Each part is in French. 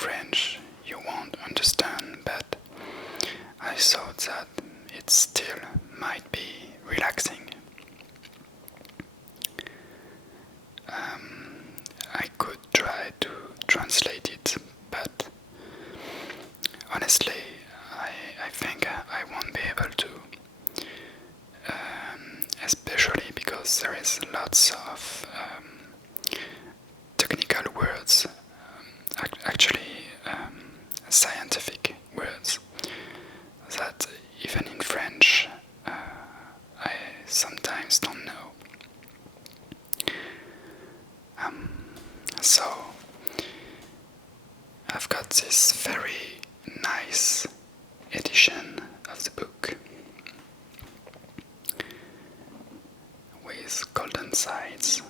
French you won't understand, but I thought that it still might be relaxing. I could try to translate it, but honestly, I think I won't be able to, especially because there is lots of technical words, actually scientific words, that even in French I sometimes don't know. So I've got this very nice edition of the book with golden sides,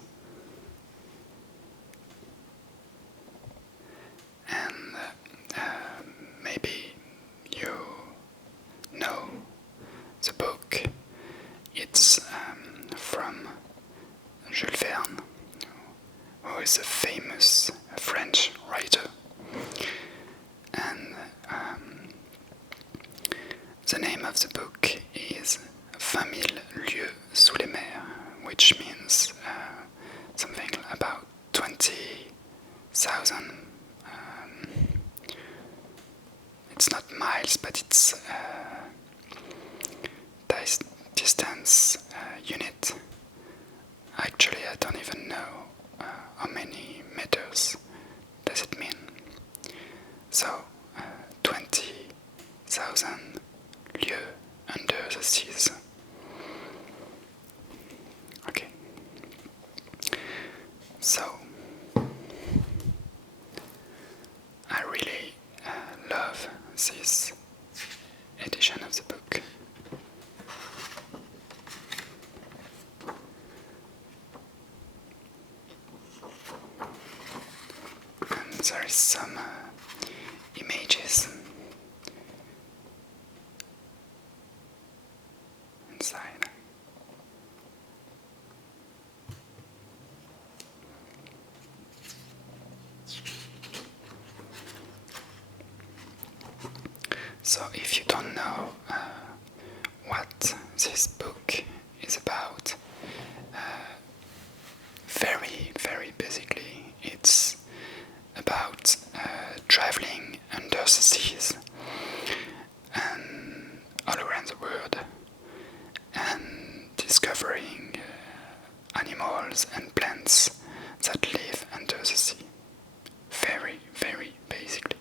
and maybe you know the book. It's from Jules Verne, who is a famous French writer, and the name of the book is 20 000 lieues sous les mers, which means something about 20,000. It's not miles, but it's distance unit. Actually, I don't even know how many meters does it mean. So, 20,000 lieues under the seas. Okay. So, I really love this edition of the book. And there is some images inside. So if you don't know what this book is about, very basically it's about traveling under the seas and all around the world and discovering animals and plants that live under the sea. Very basically.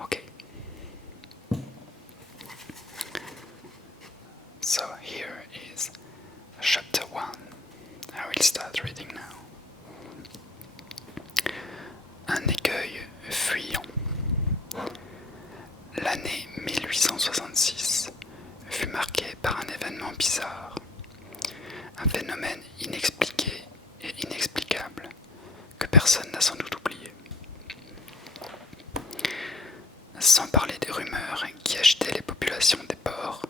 Okay. So here is chapter 1. I will start reading now. Un écueil fuyant. L'année 1866 fut marquée par un événement bizarre, un phénomène inexpliqué et inexplicable que personne n'a sans doute oublié. Sans parler des rumeurs qui agitaient les populations des ports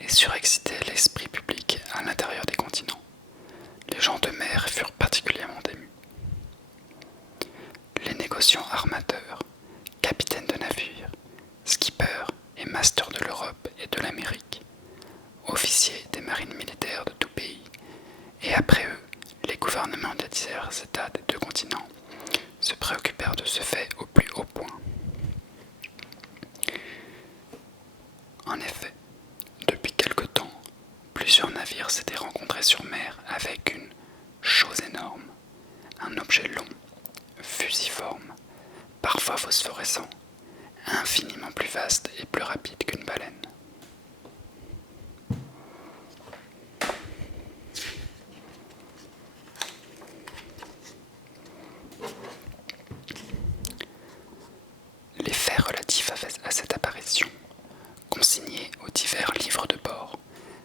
et surexcitaient l'esprit public à l'intérieur des continents, les gens de mer furent particulièrement émus. Les négociants armateurs, capitaines de navires, skippers et masters de l'Europe et de l'Amérique, officiers des marines militaires de tout pays, et après eux, les gouvernements des divers États des deux continents, se préoccupèrent de ce fait au plus haut point. En effet, depuis quelque temps, plusieurs navires s'étaient rencontrés sur mer avec une chose énorme, un objet long, fusiforme, parfois phosphorescent, infiniment plus vaste et plus rapide qu'une baleine. Les faits relatifs à cette apparition, consignés aux divers livres de bord,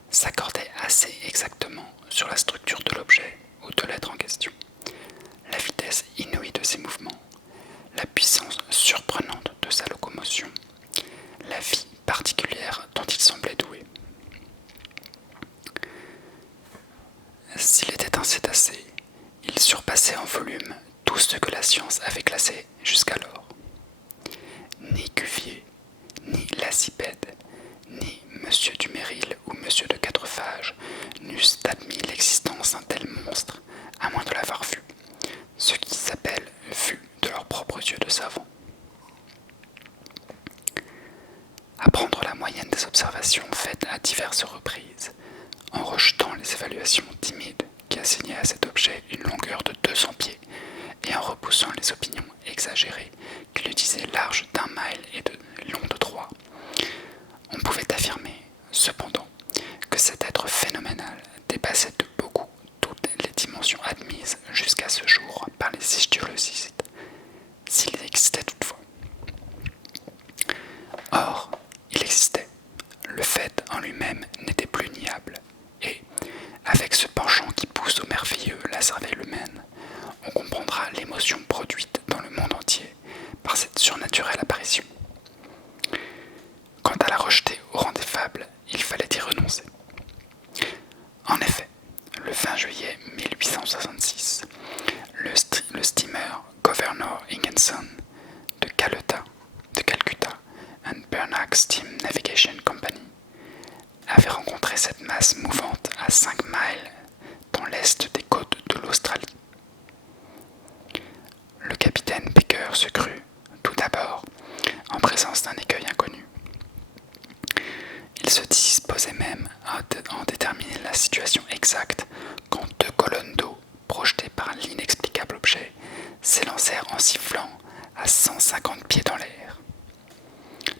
s'accordaient assez exactement sur la structure de l'objet ou de l'être en question, la vitesse inouïe de ses mouvements, la puissance surprenante de sa locomotion, la vie particulière dont il semblait doué. S'il était un cétacé, il surpassait en volume tout ceux que la science avait classés jusqu'alors. Ni Cuvier, ni Lacépède, ni Monsieur Duménil ou Monsieur de Quatrefages n'eussent admis l'existence d'un tel monstre, à moins de l'avoir vu, ce qui s'appelle vu de leurs propres yeux de savants. À prendre la moyenne des observations faites à diverses reprises, en rejetant les évaluations timides qui assignaient à cet objet une longueur de 200 pieds, et en repoussant les opinions exagérées qui le disaient large d'1 mile et long de 3, on pouvait affirmer, cependant, que cet être phénoménal dépassait de beaucoup toutes les dimensions admises jusqu'à ce jour par les ichthyologiste, s'il existait toutefois. Or, il existait. Le fait en lui-même n'était plus niable, et, avec ce penchant qui pousse au merveilleux la cervelle humaine, on comprendra l'émotion produite dans le monde entier par cette surnaturelle apparition. Quant à la rejeter au rang des fables, il fallait y renoncer. En effet, le 20 juillet 1866, le steamer Governor Higginson de Calcutta and Burnach Steam Navigation Company avait rencontré cette masse mouvante à 5 miles dans l'est des côtes de l'Australie. Le capitaine Baker se crut, tout d'abord, en présence d'un écueil inconnu. Il se disposait même à en déterminer la situation exacte quand 2 colonnes d'eau, projetées par l'inexplicable objet, s'élancèrent en sifflant à 150 pieds dans l'air.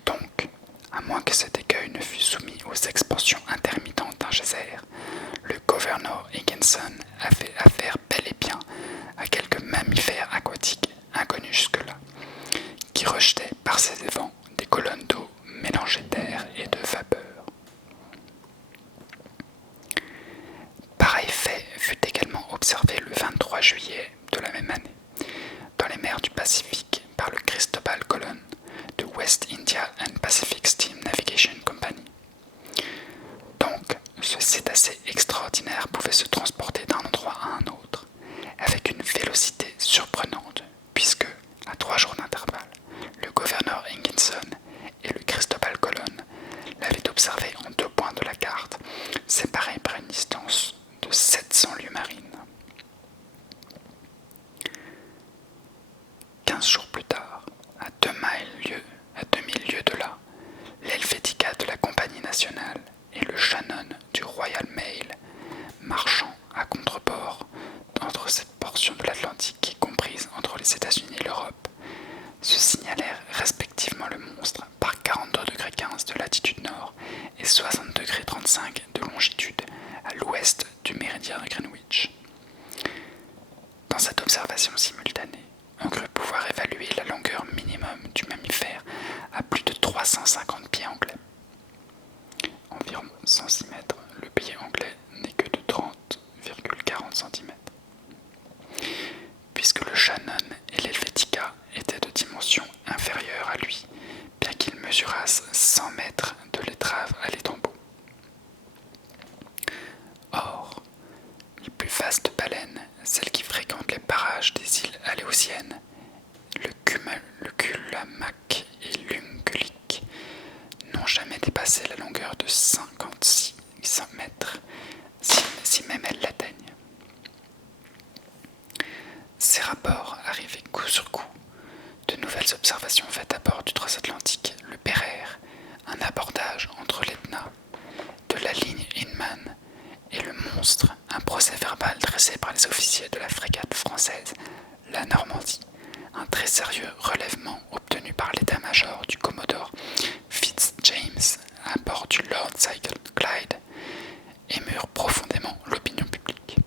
Donc, à moins que cet écueil ne fût soumis aux expansions intermittentes d'un geyser, le Governor Higginson avait affaire bel et bien à quelques mammifères aquatiques inconnus jusque-là, qui rejetaient par ces vents des colonnes d'eau mélangées d'air et de vapeur. Pareil fait fut également observé le 23 juillet de la même année, dans les mers du Pacifique par le Cristobal Colon de West India and Pacific Steam Navigation Company. Donc, ce cétacé extraordinaire pouvait se transporter d'un endroit à un autre, avec une vélocité surprenante, puisque, à 3 jours d'intervalle, le gouverneur Higginson et le Cristobal Colon l'avaient observé en 2 points de la carte, séparés par une distance de 700 lieues marines. 15 jours plus tard, à 2000 lieues de là, l'Helvetica de la Compagnie nationale et le Shannon du Royal Mail, marchant à contrebord entre cette portion de l'Atlantique qui est comprise entre les États-Unis et l'Europe, se signalèrent respectivement le monstre par 42,15 de latitude nord et 60,35 de longitude à l'ouest du méridien de Greenwich. Dans cette observation simultanée, on crut pouvoir évaluer la longueur minimum du mammifère à plus de 350 pieds anglais. Environ 106 mètres, le pied anglais n'est que de 30,40 cm. Puisque le Shannon et l'Helvetica étaient de dimension inférieure à lui, bien qu'ils mesurassent 100 mètres de l'étrave à l'étambot. Or, les plus vastes baleines, celles qui fréquentent les parages des îles Aléoutiennes, le Kulamac et l'Ungullik, n'ont jamais dépassé la longueur de 56 mètres, si même elles l'atteignent. Ces rapports arrivaient coup sur coup. De nouvelles observations faites à bord du transatlantique le Pereire, un abordage entre l'Etna, de la ligne Inman et le monstre, un procès-verbal dressé par les officiers de la frégate française, la Normandie, un très sérieux relèvement obtenu par l'état-major du commodore Fitzjames à bord du Lord Clyde, émurent profondément l'opinion publique.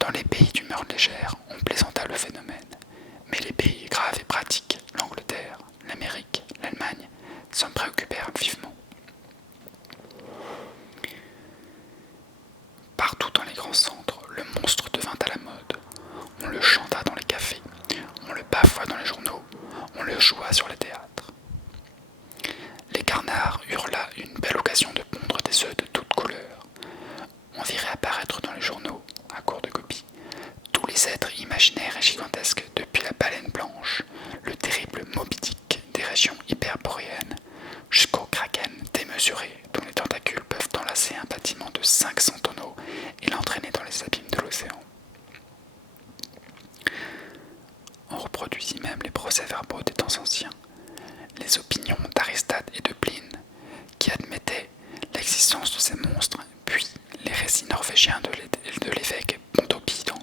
Dans les pays d'humeur légère, on plaisanta le phénomène, mais les pays graves et pratiques, l'Angleterre, l'Amérique, l'Allemagne, s'en préoccupèrent vivement. Partout dans les grands centres, le monstre devint à la mode. On le chanta dans les cafés, on le bafoua dans les journaux, on le joua sur les théâtres. Les carnards eurent là une belle occasion de pondre des œufs de toutes couleurs. On virait apparaître dans les journaux, à court de copies, tous les êtres imaginaires et gigantesques procès-verbaux des temps anciens, les opinions d'Aristote et de Pline, qui admettaient l'existence de ces monstres, puis les récits norvégiens de l'évêque Pontoppidan,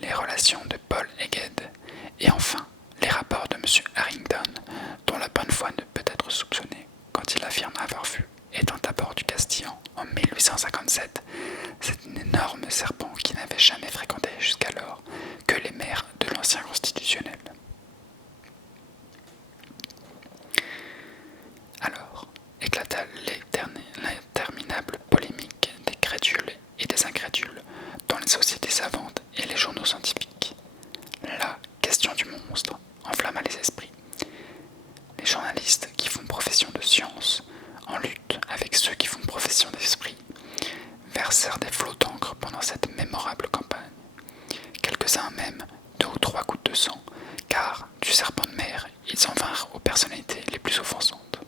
les relations de Paul Egede, et enfin les rapports de M. Harrington, dont la bonne foi ne peut être soupçonnée quand il affirme avoir vu, étant à bord du Castillan en 1857, cet énorme serpent qui n'avait jamais fréquenté jusqu'alors que les mers de l'ancien constitutionnel. Alors éclata l'interminable polémique des crédules et des incrédules dans les sociétés savantes et les journaux scientifiques. La question du monstre enflamma les esprits. Les journalistes qui font profession de science, en lutte avec ceux qui font profession d'esprit, versèrent des flots d'encre pendant cette mémorable campagne. Quelques-uns même 2 ou 3 gouttes de sang, car du serpent de mer, ils en vinrent aux personnalités les plus offensantes.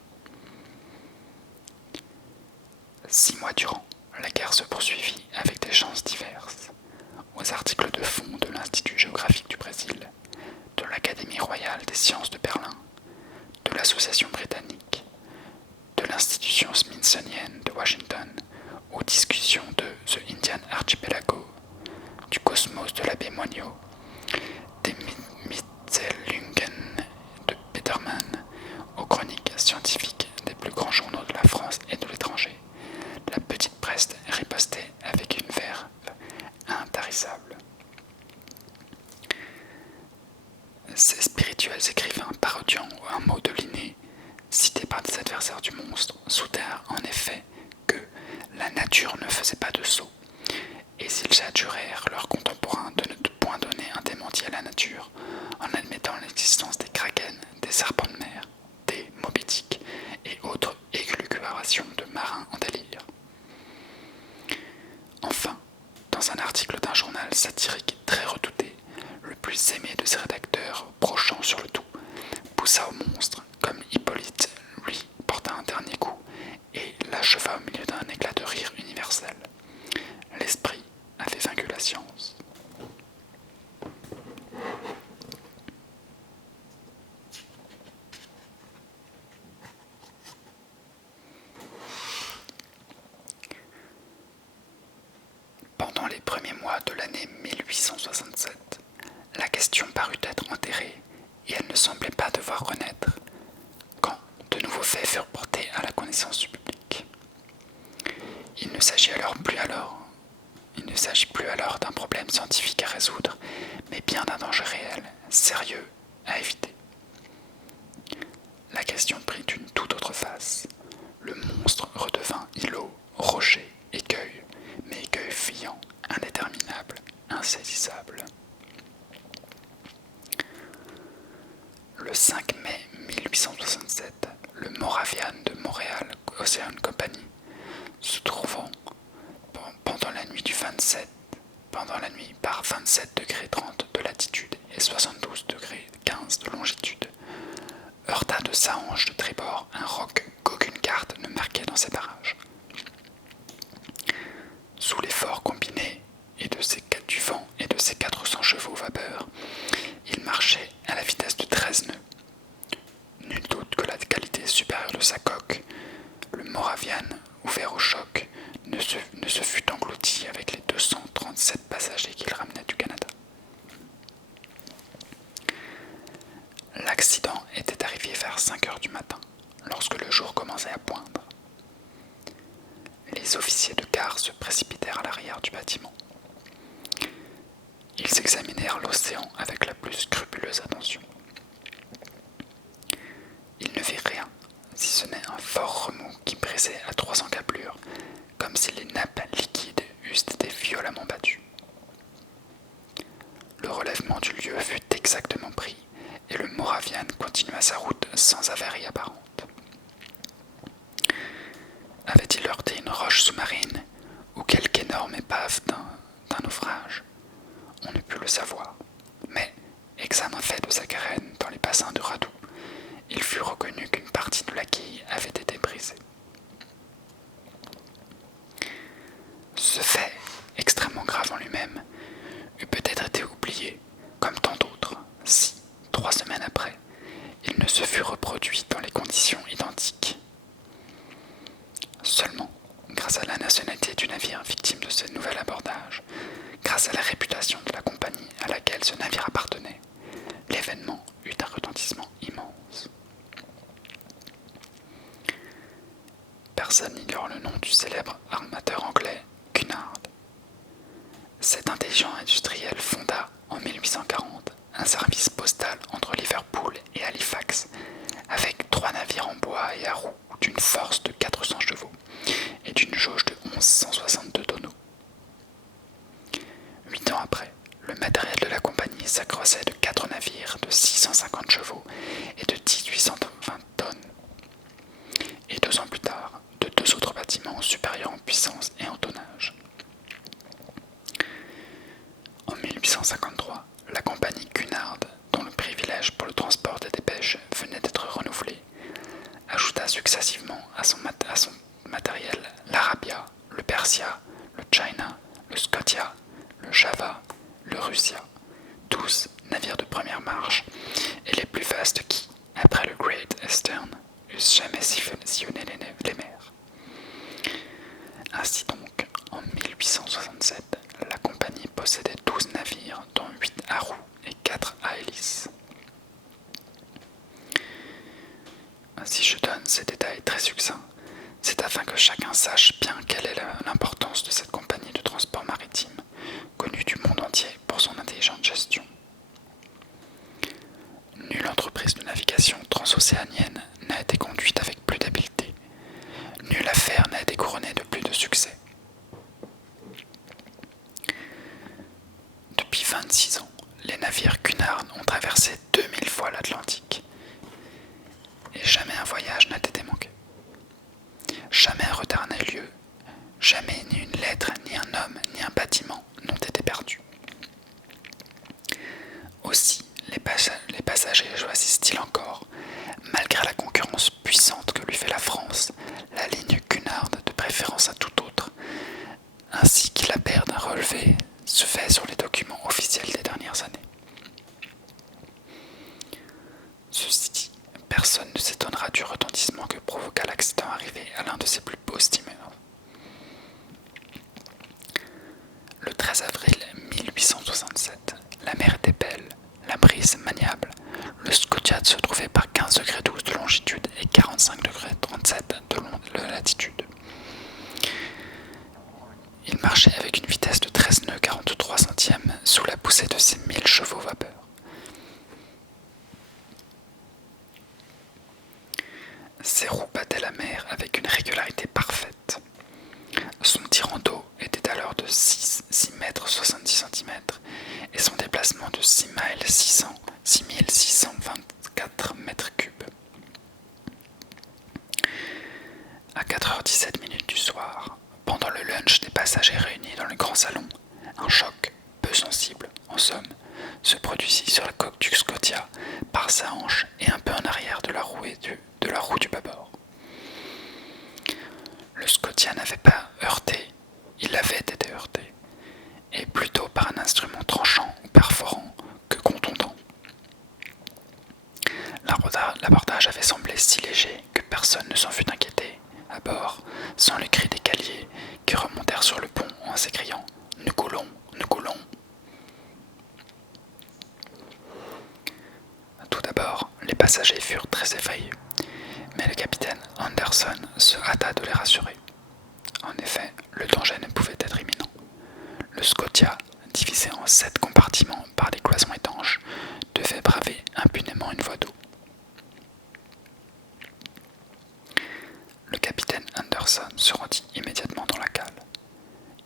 6 mois durant, la guerre se poursuivit avec des chances diverses. Aux articles de fond de l'Institut géographique du Brésil, de l'Académie royale des sciences de Berlin, de l'Association britannique, de l'Institution smithsonienne de Washington, aux discussions de The Indian Archipelago, du Cosmos de l'abbé Moignot, des Mittelungen de Petermann, aux chroniques scientifiques des plus grands journaux de la France et de l'étranger, la petite presse ripostait avec une verve intarissable. Ces spirituels écrivains parodiant un mot de Linné, cité par des adversaires du monstre, soutinrent en effet que la nature ne faisait pas de sot, et s'ils adjurèrent leurs contemporains de ne point donner un démenti à la nature, en admettant l'existence des kraken, des serpents de mer, des Moby Dick et autres élucubrations de marins en délire. Enfin, dans un article d'un journal satirique très redouté, le plus aimé de ses rédacteurs, brochant sur le tout, poussa au monstre, comme Hippolyte, lui, porta un dernier coup, et l'acheva au milieu d'un éclat de rire universel. L'esprit avait vaincu la science. Pendant les premiers mois de l'année 1867, la question parut être enterrée et elle ne semblait pas devoir renaître, quand de nouveaux faits furent portés à la connaissance du public. Il ne s'agit plus alors d'un problème scientifique à résoudre, mais bien d'un danger réel, sérieux, à éviter. La question prit une toute autre face. Le monstre redevint îlot, rocher, écueil, mais écueil fuyant, indéterminable, insaisissable. Le 5 mai 1867, le Moravian de Montréal Ocean Company, se trouvant pendant la nuit par 27 degrés 30 de latitude et 72 degrés 15 de longitude, heurta de sa hanche de tribord un roc qu'aucune carte ne marquait dans ses parages. Sous l'effort combiné du vent et de ses 400 chevaux vapeur, il marchait à la vitesse de 13 nœuds. Nul doute que la qualité supérieure de sa coque, le Moravian, ouvert au choc, ne se fut englouti avec les 237 passagers qu'il ramenait du Canada. L'accident était arrivé vers 5 heures du matin, lorsque le jour commençait à poindre. Les officiers de quart se précipitèrent à l'arrière du bâtiment. Ils examinèrent l'océan avec la plus scrupuleuse attention. Ils ne virent rien, si ce n'est un fort remous qui brisait à 300 encablures, comme si les nappes liquides eussent été violemment battues. Le relèvement du lieu fut exactement pris, et le Moravian continua sa route sans avarie apparente. Avait-il heurté une roche sous-marine ou quelque énorme épave d'un naufrage? On ne put le savoir, mais, examen fait de sa carène dans les bassins de Radoux, il fut reconnu qu'une partie de la quille avait été brisée. Ce fait, extrêmement grave en lui-même, eût peut-être été oublié, comme tant d'autres, si, 3 semaines après, se fût reproduit dans les conditions identiques. Seulement, grâce à la nationalité du navire victime de ce nouvel abordage, grâce à la réputation de la compagnie à laquelle ce navire appartenait, l'événement eut un retentissement immense. Personne n'ignore le nom du célèbre armateur anglais Cunard. Cet intelligent industriel fonda en 1840 un service postal entre Liverpool et Halifax avec 3 navires en bois et à roues d'une force de 400 chevaux et d'une jauge de 1162 tonneaux. 8 ans après, le matériel de la compagnie s'accroissait de 4 navires de 650 chevaux et de 1820 tonnes, et 2 ans plus tard, de 2 autres bâtiments supérieurs en puissance et en tonnage. En 1853, la compagnie Cunard, dont le privilège pour le transport des dépêches venait d'être renouvelé, ajouta successivement à son matériel l'Arabia, le Persia, le China, le Scotia, le Java, le Russia, tous navires de première marche et les plus vastes qui, après le Great Eastern, eussent jamais sillonné les mers. Ainsi donc, en 1867, la compagnie possédait 12 navires, dont 8 à roues et 4 à hélices. Si je donne ces détails très succincts, c'est afin que chacun sache bien quelle est l'importance de cette compagnie de transport maritime, connue du monde entier pour son intelligente gestion. Nulle entreprise de navigation transocéanienne n'a été conduite avec plus d'habileté. Nulle affaire n'a été couronnée de plus de succès. Depuis 26 ans, les navires Cunard ont traversé 2000 fois l'Atlantique. Et jamais un voyage n'a été manqué. Jamais un retard n'a eu lieu. Jamais ni une lettre, ni un homme, ni un bâtiment n'ont été perdus. Aussi, les passagers choisissent-ils encore, malgré la concurrence puissante que lui fait la France, la ligne Cunard de préférence à tout autre, ainsi qu'il la paire d'un relevé se fait sur les documents officiels des dernières années. Ceci dit, personne ne s'étonnera du retentissement que provoqua l'accident arrivé à l'un de ses plus beaux steamers. Le 13 avril 1867, la mer était belle, la brise maniable, le Scotia se trouvait par 15,12 de longitude et 45,37 de latitude. Il marchait avec une vitesse de 13 nœuds 43 centièmes sous la poussée de ses 1000 chevaux vapeur. Ses roues battaient la mer avec une régularité parfaite. Son tirant d'eau était alors de 6 mètres 70 cm et son déplacement de 6624 mètres cubes. À 4h17 du soir, pendant le lunch des passagers réunis dans le grand salon, un choc, peu sensible, en somme, se produisit sur la coque du Scotia par sa hanche et un peu en arrière de la roue du bâbord. Le Scotia n'avait pas heurté, il avait été heurté, et plutôt par un instrument tranchant ou perforant que contondant. L'abordage avait semblé si léger que personne ne s'en fut inquiété à bord, sans le cri des caliers qui remontèrent sur le pont en s'écriant « Nous coulons, nous coulons ». Tout d'abord, les passagers furent très effrayés, mais le capitaine Anderson se hâta de les rassurer. En effet, le danger ne pouvait être imminent. Le Scotia, divisé en 7 compartiments par des cloisons étanches, devait braver impunément une voie d'eau. Le capitaine Anderson se rendit immédiatement dans la cale.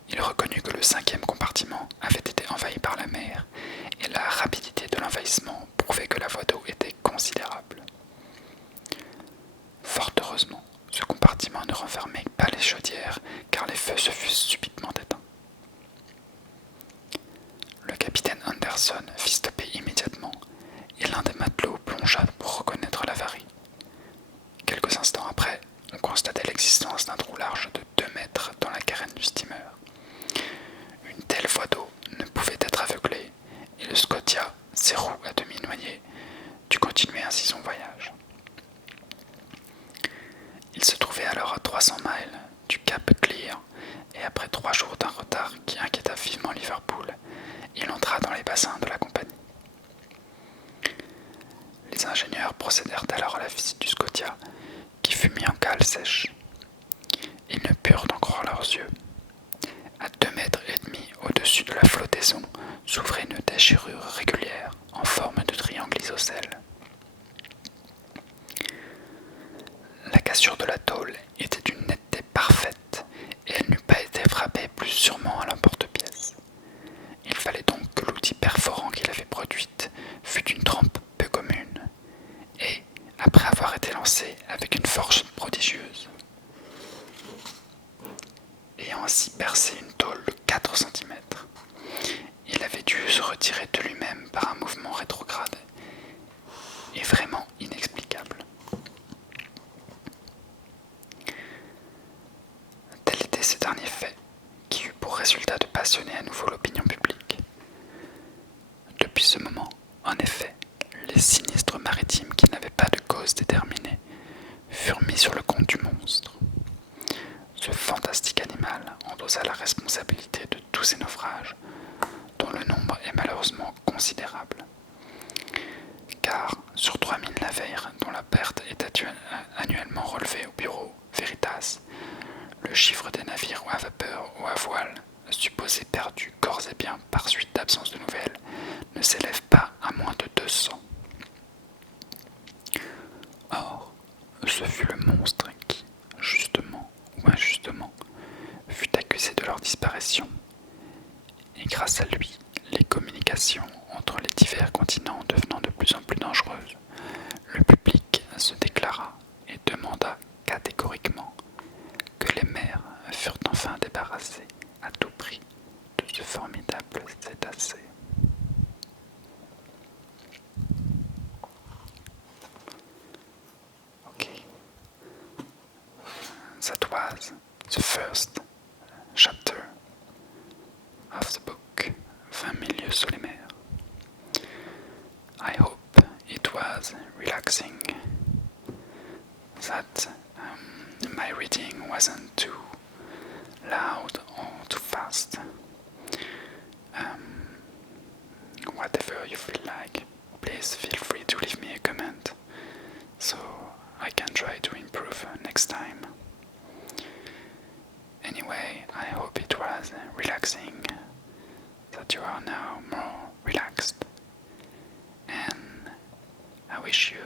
Il reconnut que le 5e compartiment avait été envahi par la mer, et la rapidité de l'envahissement prouvait que la voie d'eau était considérable. Fort heureusement, ce compartiment ne renfermait pas les chaudières, car les feux se fussent subitement éteints. Le capitaine Anderson fit stopper immédiatement, et l'un des matelots plongea pour reconnaître l'avarie. Quelques instants après, on constatait l'existence d'un trou large de 2 mètres dans la carène du steamer. Une telle voie d'eau ne pouvait être aveuglée, et le Scotia, ses roues à demi noyées, dut continuer ainsi son voyage. bassin de la compagnie. Les ingénieurs procédèrent alors à la visite du Scotia, qui fut mis en cale sèche. Ils ne purent en croire leurs yeux. À 2,5 mètres au-dessus de la flottaison s'ouvrait une déchirure régulière en forme de triangle isocèle. La cassure de la tôle était d'une netteté parfaite et elle n'eût pas été frappée plus sûrement à l'emporte-pièce. Il fallait donc que l'outil perforant qui l'avait produite fût d'une trempe peu commune et, après avoir été lancé avec une force prodigieuse, ayant ainsi percé une tôle de 4 centimètres, il avait dû se retirer de lui-même par un mouvement rétrograde et vraiment inexplicable. Tel était ce dernier fait, qui eut pour résultat de passionner à nouveau l'opinion publique. Depuis ce moment, en effet, les sinistres maritimes qui n'avaient pas de cause déterminée furent mis sur le compte du monstre. Ce fantastique animal endossa la responsabilité de tous ces naufrages, dont le nombre est malheureusement considérable. Car sur 3000 navires dont la perte est annuellement relevée au bureau Veritas, le chiffre des navires à vapeur ou à voile supposés perdus corps et biens par suite d'absence de nouvelles ne s'élève pas à moins de 200. Or, ce fut le monstre qui, justement ou injustement, fut accusé de leur disparition, et grâce à lui, les communications entre les divers continents devenant de plus en plus dangereuses, le public se déclara et demanda catégoriquement que les mers furent enfin débarrassées à tout prix de ce formidable cétacé. Okay. That was the first chapter of the book 20 milieux sous les mers. I hope it was relaxing, that my reading wasn't too loud or too fast. Whatever you feel like, please feel free to leave me a comment so I can try to improve next time. Anyway, I hope it was relaxing, that you are now more relaxed, and I wish you